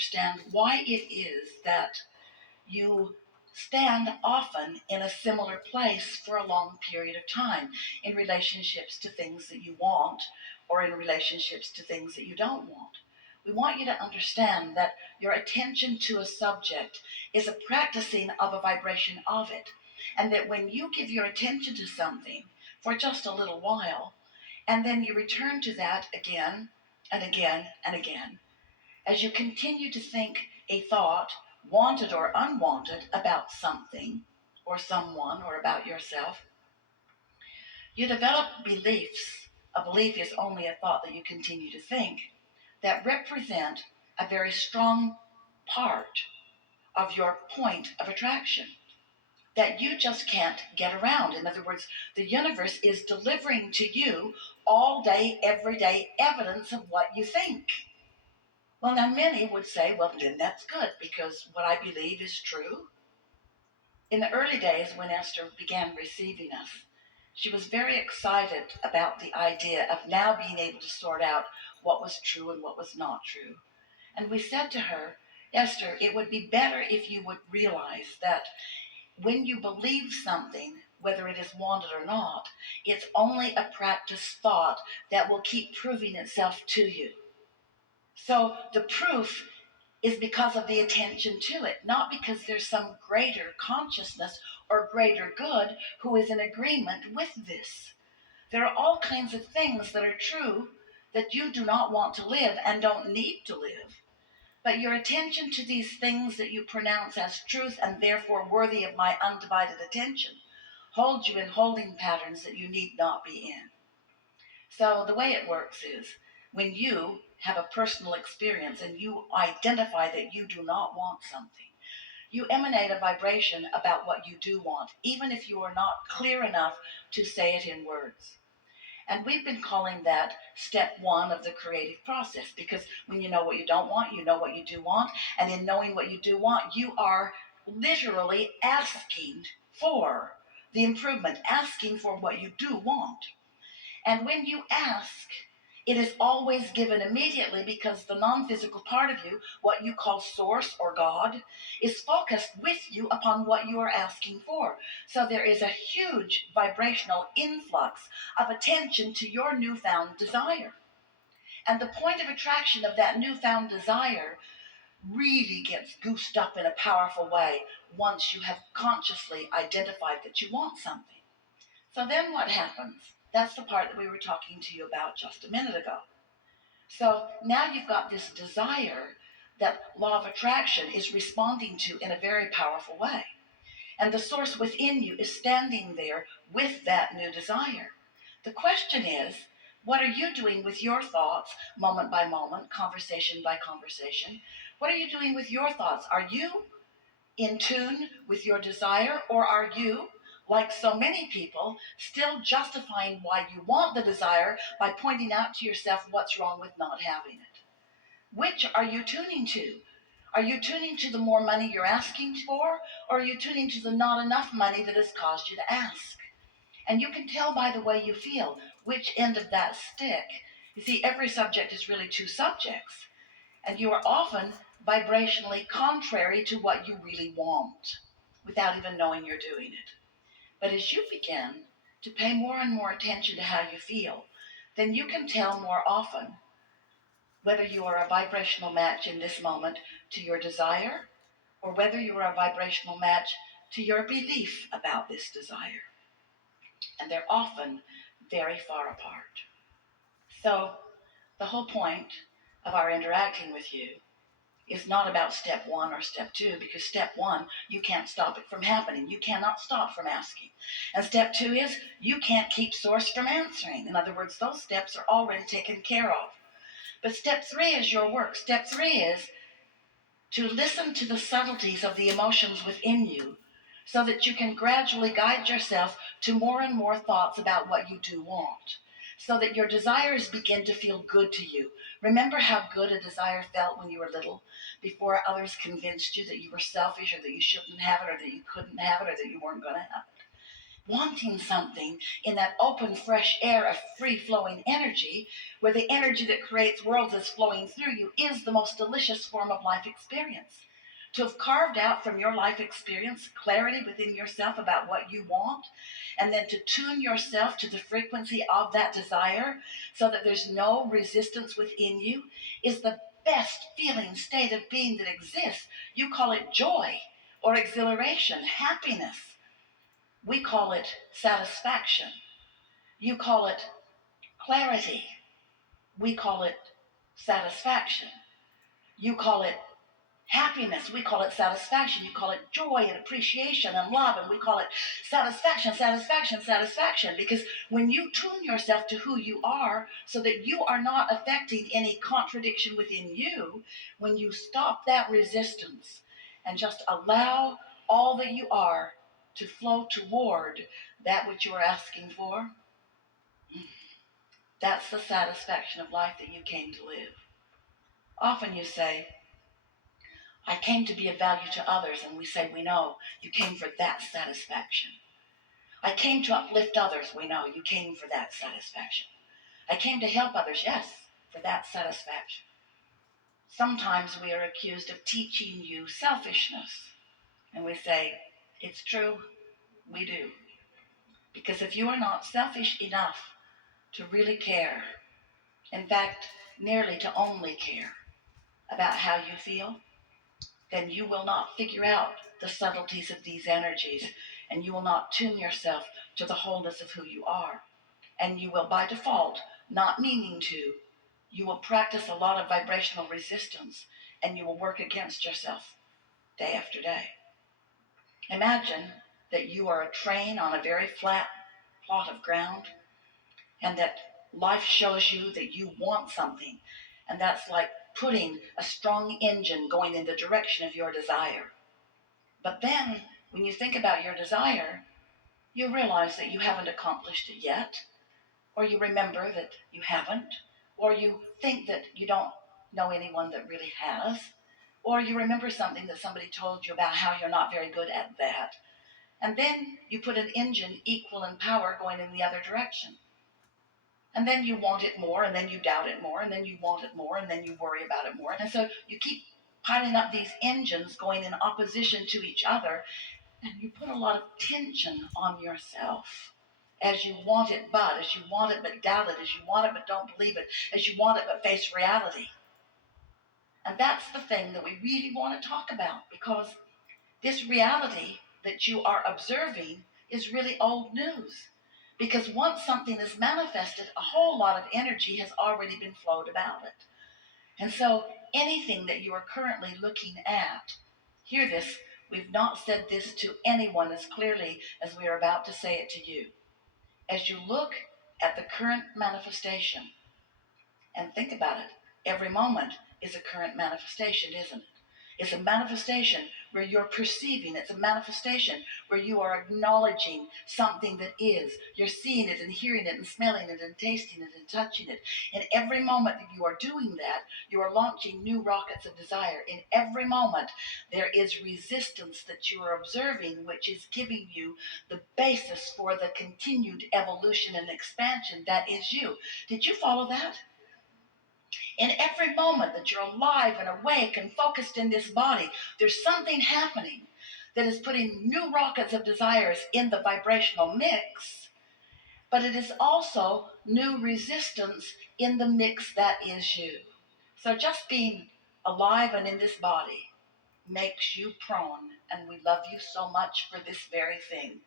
understand why it is that you stand often in a similar place for a long period of time in relationships to things that you want or in relationships to things that you don't want. We want you to understand that your attention to a subject is a practicing of a vibration of it, and that when you give your attention to something for just a little while, and then you return to that again and again and again, as you continue to think a thought, wanted or unwanted, about something or someone or about yourself, you develop beliefs. A belief is only a thought that you continue to think that represent a very strong part of your point of attraction that you just can't get around. In other words, the universe is delivering to you all day, every day, evidence of what you think. Well, now many would say, well, then that's good because what I believe is true. In the early days when Esther began receiving us, she was very excited about the idea of now being able to sort out what was true and what was not true. And we said to her, Esther, it would be better if you would realize that when you believe something, whether it is wanted or not, it's only a practice thought that will keep proving itself to you. So the proof is because of the attention to it, not because there's some greater consciousness or greater good who is in agreement with this. There are all kinds of things that are true that you do not want to live and don't need to live. But your attention to these things that you pronounce as truth and therefore worthy of my undivided attention holds you in holding patterns that you need not be in. So the way it works is when you have a personal experience and you identify that you do not want something, you emanate a vibration about what you do want, even if you are not clear enough to say it in words. And we've been calling that step one of the creative process, because when you know what you don't want, you know what you do want. And in knowing what you do want, you are literally asking for the improvement, asking for what you do want. And when you ask, it is always given immediately because the non-physical part of you, what you call source or God, is focused with you upon what you are asking for. So there is a huge vibrational influx of attention to your newfound desire. And the point of attraction of that newfound desire really gets goosed up in a powerful way once you have consciously identified that you want something. So then what happens? That's the part that we were talking to you about just a minute ago. So now you've got this desire that law of attraction is responding to in a very powerful way. And the source within you is standing there with that new desire. The question is, what are you doing with your thoughts moment by moment, conversation by conversation? What are you doing with your thoughts? Are you in tune with your desire, or are you, like so many people, still justifying why you want the desire by pointing out to yourself what's wrong with not having it? Which are you tuning to? Are you tuning to the more money you're asking for, or are you tuning to the not enough money that has caused you to ask? And you can tell by the way you feel which end of that stick. You see, every subject is really two subjects, and you are often vibrationally contrary to what you really want without even knowing you're doing it. But as you begin to pay more and more attention to how you feel, then you can tell more often whether you are a vibrational match in this moment to your desire, or whether you are a vibrational match to your belief about this desire. And they're often very far apart. So the whole point of our interacting with you is not about step one or step two, because step one, you can't stop it from happening. You cannot stop from asking. And step two is you can't keep source from answering. In other words, those steps are already taken care of. But step three is your work. Step three is to listen to the subtleties of the emotions within you so that you can gradually guide yourself to more and more thoughts about what you do want, so that your desires begin to feel good to you. Remember how good a desire felt when you were little, before others convinced you that you were selfish or that you shouldn't have it or that you couldn't have it or that you weren't going to have it. wanting something in that open, fresh air of free-flowing energy, where the energy that creates worlds is flowing through you, is the most delicious form of life experience. To have carved out from your life experience clarity within yourself about what you want, and then to tune yourself to the frequency of that desire so that there's no resistance within you, is the best feeling state of being that exists. You call it joy or exhilaration, happiness. We call it satisfaction. You call it clarity. We call it satisfaction. You call it happiness. We call it satisfaction. You call it joy and appreciation and love, and we call it satisfaction, satisfaction, satisfaction. Because when you tune yourself to who you are so that you are not affecting any contradiction within you, when you stop that resistance and just allow all that you are to flow toward that which you are asking for, that's the satisfaction of life that you came to live. Often you say, I came to be of value to others, and we say, we know you came for that satisfaction. I came to uplift others, we know you came for that satisfaction. I came to help others, yes, for that satisfaction. Sometimes we are accused of teaching you selfishness, and we say, it's true, we do. Because if you are not selfish enough to really care, in fact, nearly to only care about how you feel, then you will not figure out the subtleties of these energies, and you will not tune yourself to the wholeness of who you are. And you will, by default, not meaning to, you will practice a lot of vibrational resistance, and you will work against yourself day after day. Imagine that you are a train on a very flat plot of ground, and that life shows you that you want something, and that's like putting a strong engine going in the direction of your desire. But then, when you think about your desire, you realize that you haven't accomplished it yet, or you remember that you haven't, or you think that you don't know anyone that really has, or you remember something that somebody told you about how you're not very good at that. And then you put an engine equal in power going in the other direction. And then you want it more, and then you doubt it more, and then you want it more, and then you worry about it more. And so you keep piling up these engines going in opposition to each other, and you put a lot of tension on yourself as you want it but doubt it, as you want it but don't believe it, as you want it but face reality. And that's the thing that we really want to talk about, because this reality that you are observing is really old news. Because once something is manifested, a whole lot of energy has already been flowed about it. And so anything that you are currently looking at, hear this, we've not said this to anyone as clearly as we are about to say it to you. As you look at the current manifestation and think about it, every moment is a current manifestation, isn't it? It's a manifestation where you're perceiving. It's a manifestation where you are acknowledging something that is. You're seeing it and hearing it and smelling it and tasting it and touching it. In every moment that you are doing that, you are launching new rockets of desire. In every moment, there is resistance that you are observing, which is giving you the basis for the continued evolution and expansion that is you. Did you follow that? In every moment that you're alive and awake and focused in this body, there's something happening that is putting new rockets of desires in the vibrational mix, but it is also new resistance in the mix that is you. So just being alive and in this body makes you prone, and we love you so much for this very thing,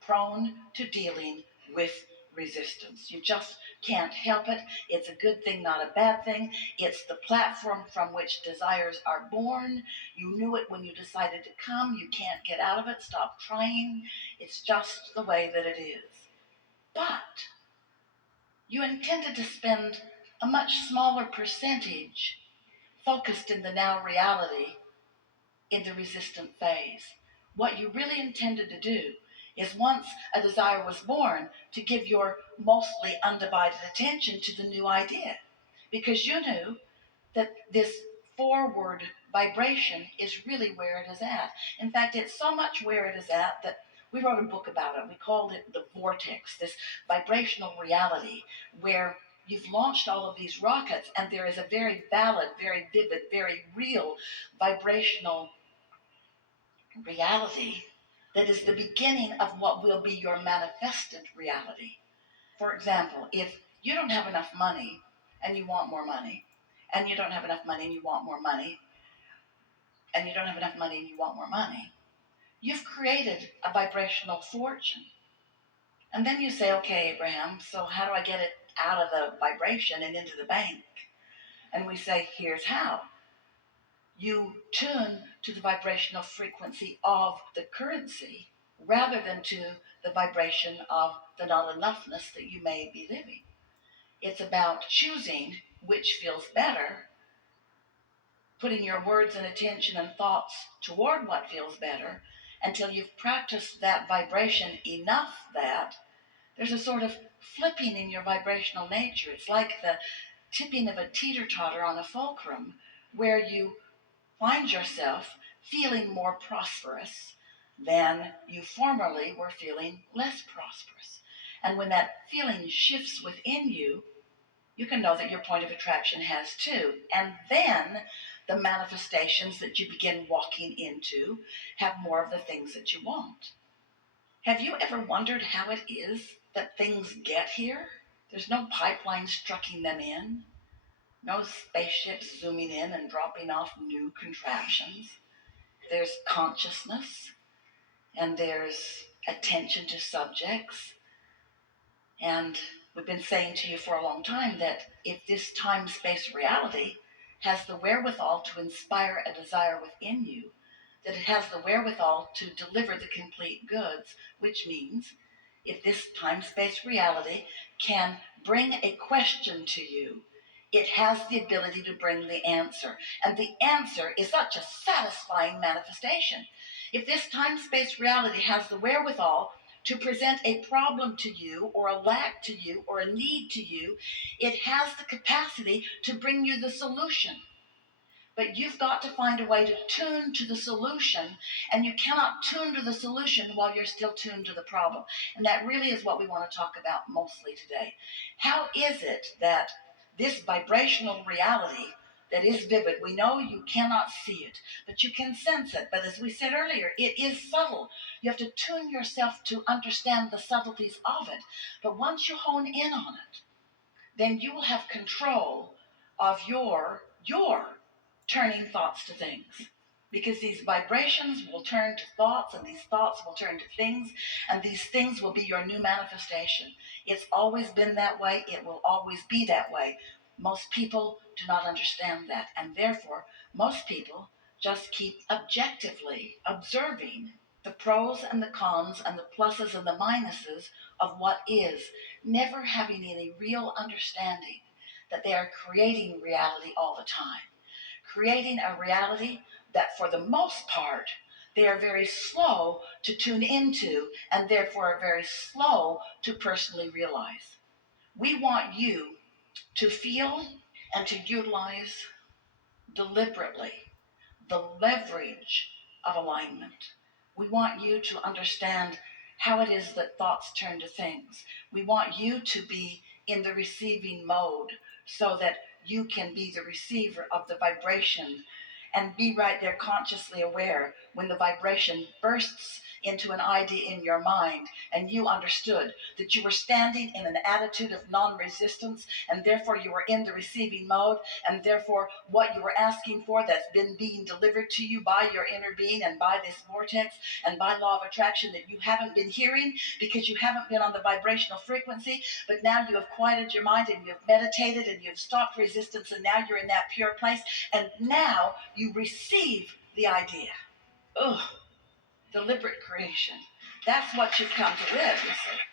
prone to dealing with resistance. You just can't help it. It's a good thing, not a bad thing. It's the platform from which desires are born. You knew it when you decided to come. You can't get out of it. Stop trying. It's just the way that it is. But you intended to spend a much smaller percentage focused in the now reality in the resistant phase. What you really intended to do is, once a desire was born, to give your mostly undivided attention to the new idea, because you knew that this forward vibration is really where it is at. In fact, it's so much where it is at that We wrote a book about it. We called it The Vortex, this vibrational reality where you've launched all of these rockets, and there is a very valid, very vivid, very real vibrational reality that is the beginning of what will be your manifested reality. For example, if you don't have enough money and you want more money, and you don't have enough money and you want more money, and you don't have enough money and you want more money, you've created a vibrational fortune. And then you say, okay, Abraham, so how do I get it out of the vibration and into the bank? And we say, here's how. You tune to the vibrational frequency of the currency rather than to the vibration of the not enoughness that you may be living. It's about choosing which feels better, putting your words and attention and thoughts toward what feels better until you've practiced that vibration enough that there's a sort of flipping in your vibrational nature. It's like the tipping of a teeter-totter on a fulcrum where you find yourself feeling more prosperous than you formerly were feeling less prosperous. And when that feeling shifts within you, you can know that your point of attraction has too. And then the manifestations that you begin walking into have more of the things that you want. Have you ever wondered how it is that things get here? There's no pipelines trucking them in, no spaceships zooming in and dropping off new contraptions. There's consciousness, and there's attention to subjects. And we've been saying to you for a long time that if this time-space reality has the wherewithal to inspire a desire within you, that it has the wherewithal to deliver the complete goods, which means if this time-space reality can bring a question to you, it has the ability to bring the answer. And the answer is such a satisfying manifestation. If this time-space reality has the wherewithal to present a problem to you, or a lack to you, or a need to you, it has the capacity to bring you the solution. But you've got to find a way to tune to the solution, and you cannot tune to the solution while you're still tuned to the problem. And that really is what we want to talk about mostly today. How is it that this vibrational reality that is vivid, we know you cannot see it, but you can sense it. But as we said earlier, it is subtle. You have to tune yourself to understand the subtleties of it. But once you hone in on it, then you will have control of your turning thoughts to things. Because these vibrations will turn to thoughts, and these thoughts will turn to things, and these things will be your new manifestation. It's always been that way. It will always be that way. Most people do not understand that, and therefore, most people just keep objectively observing the pros and the cons and the pluses and the minuses of what is, never having any real understanding that they are creating reality all the time. Creating a reality that for the most part they are very slow to tune into, and therefore are very slow to personally realize. We want you to feel and to utilize deliberately the leverage of alignment. We want you to understand how it is that thoughts turn to things. We want you to be in the receiving mode so that you can be the receiver of the vibration and be right there consciously aware when the vibration bursts into an idea in your mind and you understood that you were standing in an attitude of non-resistance, and therefore you were in the receiving mode, and therefore what you were asking for that's been being delivered to you by your inner being and by this vortex and by law of attraction that you haven't been hearing because you haven't been on the vibrational frequency. But now you have quieted your mind and you have meditated and you have stopped resistance, and now you're in that pure place, and now you receive the idea. Deliberate creation. That's what you've come to live, you see.